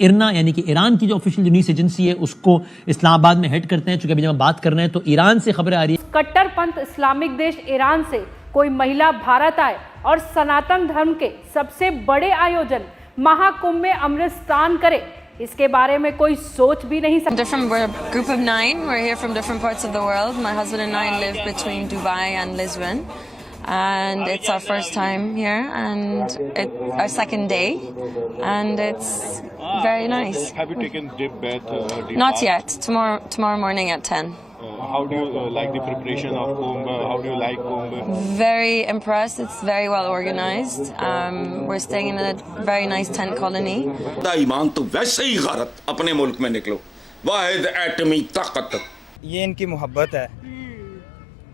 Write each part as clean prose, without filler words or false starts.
इरना यानी कि ईरान की जो ऑफिशियल न्यूज़ एजेंसी है उसको इस्लामाबाद में हेड करते हैं। चूंकि अभी जब हम बात कर रहे हैं तो ईरान से खबरें आ रही है कट्टरपंथ इस्लामिक देश ईरान से कोई महिला भारत आए और सनातन धर्म के सबसे बड़े आयोजन महाकुंभ में अमृत स्नान करे, इसके बारे में कोई सोच भी नहीं सकता। We're a group of 9. We're here from different parts of the world. My husband and I live between Dubai and Lisbon, and it's our first time here, and our second day, and it's very nice. Have you taken dip bath? Not yet. Tomorrow morning at 10. How do you like the preparation of Kumbh? How do you like Kumbh? Very impressed. It's very well organized. We're staying in a very nice tent colony. ईमान तो वैसे ही गारत अपने मुल्क में निकलो, वाहिद एटमी ताकत। ये इनकी मोहब्बत है,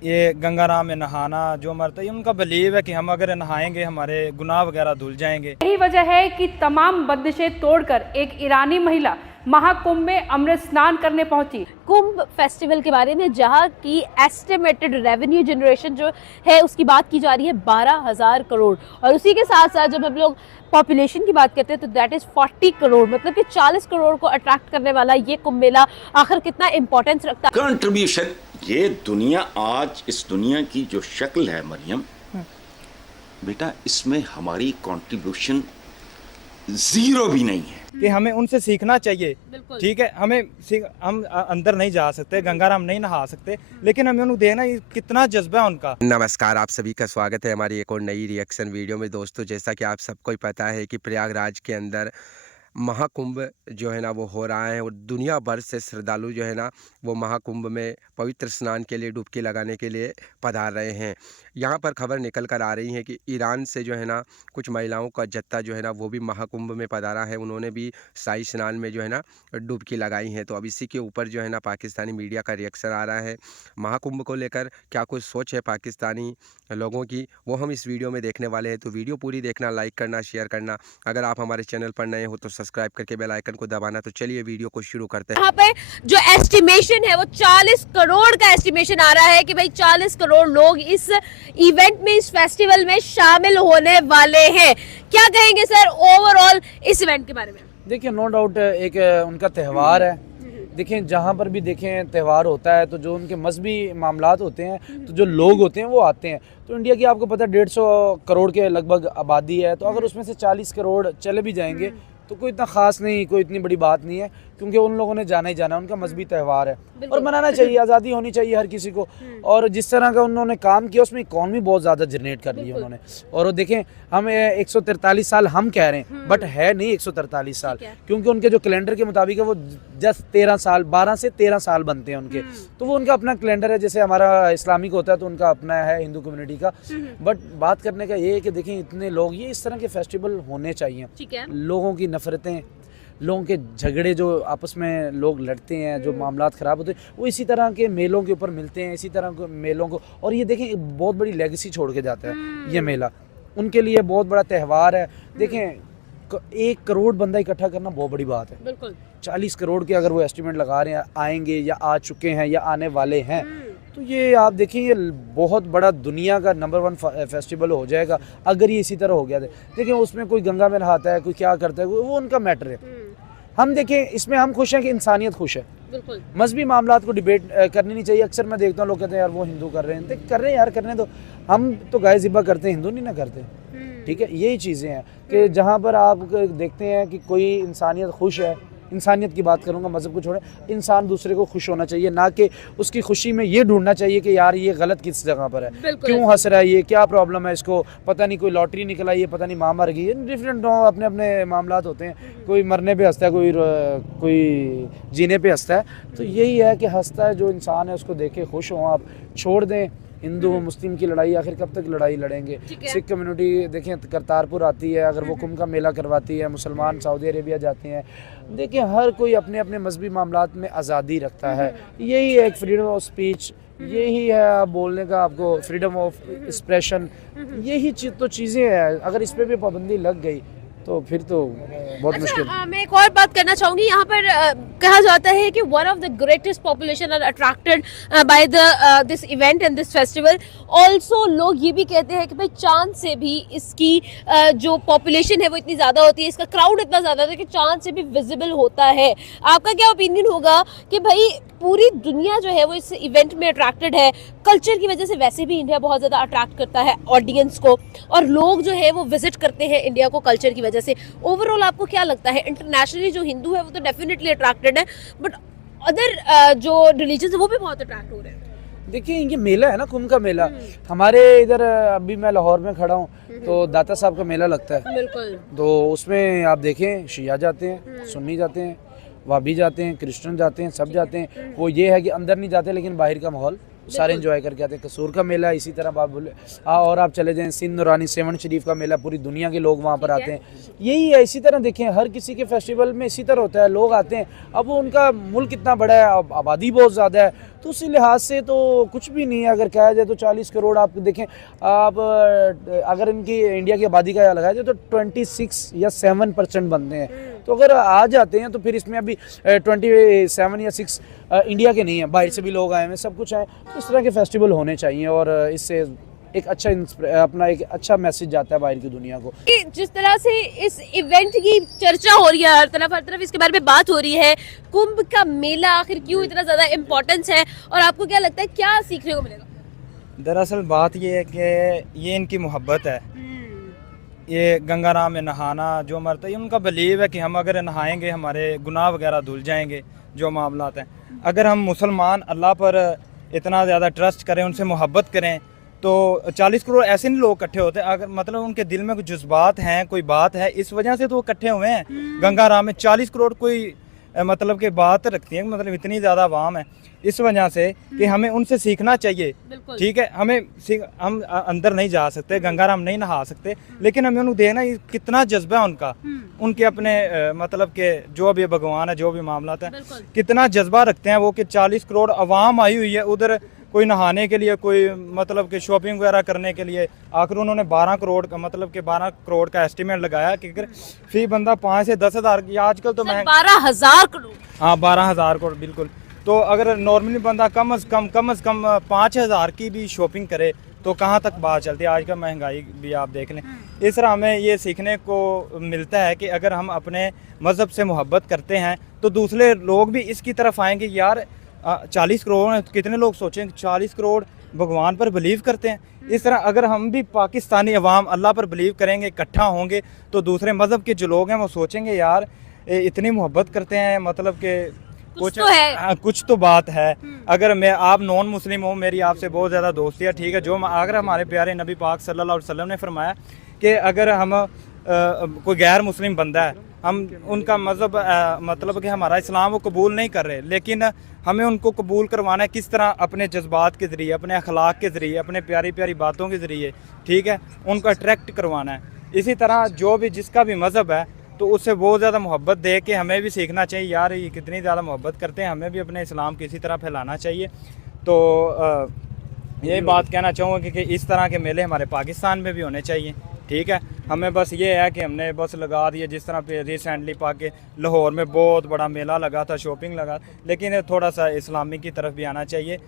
ये गंगाराम में नहाना जो मरता है, उनका बिलीव है कि हम अगर नहाएंगे हमारे गुनाह वगैरह धुल जाएंगे। यही वजह है कि तमाम बंदिशें तोड़कर एक ईरानी महिला महाकुंभ में अमृत स्नान करने पहुंची। कुंभ फेस्टिवल के बारे में जहां की एस्टिमेटेड रेवेन्यू जनरेशन जो है उसकी बात की जा रही है 12,000 करोड़, और उसी के साथ साथ जब हम लोग पॉपुलेशन की बात करते हैं तो दैट इज 40 करोड़, मतलब कि 40 करोड़ को अट्रैक्ट करने वाला ये कुंभ मेला आखिर कितना इंपॉर्टेंस रखता है। कंट्रीब्यूशन, ये दुनिया आज इस दुनिया की जो शक्ल है मरियम बेटा, इसमें हमारी कंट्रीब्यूशन जीरो भी नहीं है कि हमें उनसे सीखना चाहिए। ठीक है, हम अंदर नहीं जा सकते, गंगाराम नहीं नहा सकते, लेकिन हमें उनको देखना कितना जज्बा है उनका। नमस्कार, आप सभी का स्वागत है हमारी एक और नई रिएक्शन वीडियो में। दोस्तों, जैसा कि आप सबको ही पता है कि प्रयागराज के अंदर महाकुंभ जो है ना वो हो रहा है, और दुनिया भर से श्रद्धालु जो है ना वो महाकुंभ में पवित्र स्नान के लिए डुबकी लगाने के लिए पधार रहे हैं। यहाँ पर खबर निकल कर आ रही है कि ईरान से जो है ना कुछ महिलाओं का जत्था जो है ना वो भी महाकुंभ में पधारा है, उन्होंने भी शाही स्नान में जो है ना डुबकी लगाई है। तो अब इसी के ऊपर जो है ना पाकिस्तानी मीडिया का रिएक्शन आ रहा है। महाकुंभ को लेकर क्या कुछ सोच है पाकिस्तानी लोगों की, वो हम इस वीडियो में देखने वाले हैं। तो वीडियो पूरी देखना, लाइक करना, शेयर करना। अगर आप हमारे चैनल पर नए हो तो सब्सक्राइब करके बेल आइकन को दबाना। तो चलिए वीडियो को शुरू करते हैं। यहाँ पे जो एस्टिमेशन है वो 40 करोड़ का एस्टिमेशन आ रहा है कि भाई 40 करोड़ लोग इस इवेंट में, इस फेस्टिवल में शामिल होने वाले हैं। क्या कहेंगे सर ओवरऑल इस इवेंट के बारे में? देखिए, नो डाउट एक उनका त्यौहार है। देखें, जहाँ पर भी देखें त्यौहार होता है तो जो उनके मजहबी मामलात होते हैं तो जो लोग होते हैं वो आते हैं। तो इंडिया की आपको पता है 150 करोड़ के लगभग आबादी है, तो अगर उसमें से 40 करोड़ चले भी जाएंगे तो कोई इतना ख़ास नहीं, कोई इतनी बड़ी बात नहीं है, क्योंकि उन लोगों ने जाना ही जाना है, उनका मजहबी त्यौहार है और मनाना चाहिए। आज़ादी होनी चाहिए हर किसी को। और जिस तरह का उन्होंने काम किया उसमें इकॉनमी बहुत ज़्यादा जनरेट कर ली है उन्होंने। और वो देखें, हम 143 साल हम कह रहे हैं, बट है नहीं 143 साल, क्योंकि उनके जो कैलेंडर के मुताबिक है वो जस्ट 13 साल, 12 से 13 साल बनते हैं उनके। तो वो उनका अपना कैलेंडर है, जैसे हमारा इस्लामिक होता है तो उनका अपना है हिंदू कम्युनिटी का। बट बात करने का ये है कि देखें, इतने लोग, ये इस तरह के फेस्टिवल होने चाहिए। लोगों की नफरतें, लोगों के झगड़े जो आपस में लोग लड़ते हैं, जो मामलात ख़राब होते हैं, वो इसी तरह के मेलों के ऊपर मिलते हैं, इसी तरह के मेलों को। और ये देखें, एक बहुत बड़ी लेगेसी छोड़ के जाता है ये मेला, उनके लिए बहुत बड़ा त्यौहार है। देखें, 1 करोड़ बंदा इकट्ठा करना बहुत बड़ी बात है। बिल्कुल 40 करोड़ के अगर वो एस्टिमेट लगा रहे हैं, आएंगे या आ चुके हैं या आने वाले हैं, तो ये आप देखिए ये बहुत बड़ा दुनिया का नंबर 1 फेस्टिवल हो जाएगा अगर ये इसी तरह हो गया। देखिए, उसमें कोई गंगा में नहाता है, कोई क्या करता है, वो उनका मैटर है। हम देखें, इसमें हम खुश हैं कि इंसानियत खुश है। बिल्कुल मजहबी मामलात को डिबेट करनी नहीं चाहिए। अक्सर मैं देखता हूँ लोग कहते हैं यार वो हिंदू कर रहे हैं, कर रहे हैं यार, करने दो। हम तो गाय ज़िबा करते हैं, हिंदू नहीं ना करते। ठीक है, यही चीज़ें हैं कि जहाँ पर आप देखते हैं कि कोई इंसानियत खुश है, इंसानियत की बात करूँगा, मज़हब को छोड़े, इंसान दूसरे को खुश होना चाहिए, ना कि उसकी खुशी में ये ढूंढना चाहिए कि यार ये गलत किस जगह पर है, क्यों हंस रहा है, ये क्या प्रॉब्लम है इसको, पता नहीं कोई लॉटरी निकल आई है, पता नहीं माँ मर गई है। डिफरेंट अपने अपने मामलात होते हैं, कोई मरने पे हंसता है, कोई जीने पे हंसता है। तो यही है कि हंसता है जो इंसान है उसको देख के खुश हों। आप छोड़ दें हिंदू मुस्लिम की लड़ाई, आखिर कब तक लड़ाई लड़ेंगे। सिख कम्युनिटी देखें करतारपुर आती है, अगर वो कुंभ का मेला करवाती है, मुसलमान सऊदी अरेबिया जाते हैं। देखिए, हर कोई अपने अपने मजहबी मामलात में आज़ादी रखता है। यही है एक फ्रीडम ऑफ स्पीच, यही है आप बोलने का, आपको फ्रीडम ऑफ एक्सप्रेशन, यही चीज़ें हैं। अगर इस पर भी पाबंदी लग गई तो फिर तो बहुत मुश्किल। मैं एक और बात करना चाहूँगी, यहाँ पर कहा जाता है कि one of the greatest population are attracted by the this event and this festival. Also लोग ये भी कहते हैं कि भाई चांद से भी इसकी जो पॉपुलेशन है वो इतनी ज़्यादा होती है, इसका क्राउड इतना ज़्यादा होता है कि चांद से भी विजिबल होता है। आपका क्या ओपिनियन होगा कि भाई पूरी दुनिया जो है वो इस इवेंट में अट्रैक्टेड है? कल्चर की वजह से वैसे भी इंडिया बहुत ज़्यादा अट्रैक्ट करता है ऑडियंस को, और लोग जो है वो विजिट करते हैं इंडिया को कल्चर की वजह से। ओवरऑल आपको क्या लगता है, इंटरनेशनली जो हिंदू है वो तो डेफिनेटली अट्रैक्टेड है, बट अदर जो रिलीजन है वो भी बहुत अट्रैक्ट हो रहे हैं? देखिए ये मेला है ना, कुंभ का मेला। हमारे इधर अभी मैं लाहौर में खड़ा हूँ तो दाता साहब का मेला लगता है, बिल्कुल। तो उसमें आप देखें शिया जाते हैं, सुन्नी जाते हैं, वाबी जाते हैं, क्रिश्चियन जाते हैं, सब जाते हैं। वो ये है कि अंदर नहीं जाते लेकिन बाहर का माहौल सारे एंजॉय करके आते हैं। कसूर का मेला इसी तरह आप बोले और आप चले जाएं सिंध नूरानी सेवन शरीफ का मेला, पूरी दुनिया के लोग वहाँ पर आते हैं। यही है, इसी तरह देखें हर किसी के फेस्टिवल में इसी तरह होता है, लोग आते हैं। अब वो उनका मुल्क इतना बड़ा है, आबादी बहुत ज़्यादा है, तो उसी लिहाज से तो कुछ भी नहीं है। अगर कहा जाए तो 40 करोड़ आप देखें, आप अगर इनकी इंडिया की आबादी का लगाया जाए तो 26 या 7% बनते हैं। तो अगर आ जाते हैं तो फिर इसमें अभी 27 या 6 इंडिया के नहीं है, बाहर से भी लोग आए हैं, सब कुछ आए। तो इस तरह के फेस्टिवल होने चाहिए और इससे एक अच्छा अपना एक अच्छा मैसेज जाता है बाहर की दुनिया को। जिस तरह से इस इवेंट की चर्चा हो रही है हर तरफ इसके बारे में बात हो रही है, कुंभ का मेला आखिर क्यों इतना ज़्यादा इम्पोर्टेंस है, और आपको क्या लगता है क्या सीखने को मिलेगा? दरअसल बात ये है कि ये इनकी मोहब्बत है, ये गंगाराम में नहाना जो मरता है, उनका बिलीव है कि हम अगर नहाएंगे हमारे गुनाह वगैरह धुल जाएंगे जो मामलात हैं। अगर हम मुसलमान अल्लाह पर इतना ज़्यादा ट्रस्ट करें, उनसे मोहब्बत करें, तो 40 करोड़ ऐसे नहीं लोग इकट्ठे होते। अगर मतलब उनके दिल में कुछ जज्बात हैं, कोई बात है, इस वजह से तो वो इकट्ठे हुए हैं। गंगाराम में 40 करोड़ कोई मतलब के बात रखती है, मतलब इतनी ज़्यादा आवाम है, इस वजह से कि हमें उनसे सीखना चाहिए। ठीक है, हम अंदर नहीं जा सकते, गंगाराम नहीं नहा सकते, लेकिन हमें उनको देखना कितना जज्बा है उनका, उनके अपने मतलब के जो भी भगवान है, जो भी मामला है, कितना जज्बा रखते हैं वो कि 40 करोड़ आवाम आई हुई है उधर, कोई नहाने के लिए, कोई मतलब कि शॉपिंग वगैरह करने के लिए। आखिर उन्होंने 12 करोड़ का मतलब कि 12 करोड़ का एस्टिमेट लगाया कि अगर फी बंदा 5 से 10 हज़ार, आजकल तो मैं 12,000 करोड़, हाँ 12,000 करोड़ बिल्कुल। तो अगर नॉर्मली बंदा कम अज़ कम 5,000 की भी शॉपिंग करे तो कहाँ तक बात चलती है। आजकल महंगाई भी आप देख लें। इस तरह हमें ये सीखने को मिलता है कि अगर हम अपने मज़हब से मोहब्बत करते हैं तो दूसरे लोग भी इसकी तरफ आएंगे। यार 40 करोड़ हैं, कितने लोग सोचें 40 करोड़ भगवान पर बिलीव करते हैं। इस तरह अगर हम भी पाकिस्तानी अवाम अल्लाह पर बिलीव करेंगे, इकट्ठा होंगे, तो दूसरे मज़हब के जो लोग हैं वो सोचेंगे यार इतनी मोहब्बत करते हैं, मतलब कि कुछ तो बात है। अगर मैं आप नॉन मुस्लिम हो, मेरी आपसे बहुत ज़्यादा दोस्ती है, ठीक है, जो अगर हमारे प्यारे नबी पाक सल्लल्लाहु अलैहि वसल्लम ने फरमाया कि अगर हम कोई गैर मुस्लिम बंदा है, हम उनका मज़हब मतलब कि हमारा इस्लाम वो कबूल नहीं कर रहे, लेकिन हमें उनको कबूल करवाना है किस तरह? अपने जज्बात के ज़रिए, अपने अखलाक के ज़रिए, अपने प्यारी प्यारी बातों के ज़रिए, ठीक है, उनको अट्रैक्ट करवाना है। इसी तरह जो भी जिसका भी मज़हब है तो उससे बहुत ज़्यादा मोहब्बत दे के हमें भी सीखना चाहिए, यार ये कितनी ज़्यादा मोहब्बत करते हैं, हमें भी अपने इस्लाम को इसी तरह फैलाना चाहिए। तो यही बात कहना चाहूँगा कि इस तरह के मेले हमारे पाकिस्तान में भी होने चाहिए। ठीक है, हमें बस ये है कि हमने बस लगा दिए, जिस तरह पे रिसेंटली पाके लाहौर में बहुत बड़ा मेला लगा था, शॉपिंग लगा, लेकिन थोड़ा सा इस्लामी की तरफ भी आना चाहिए।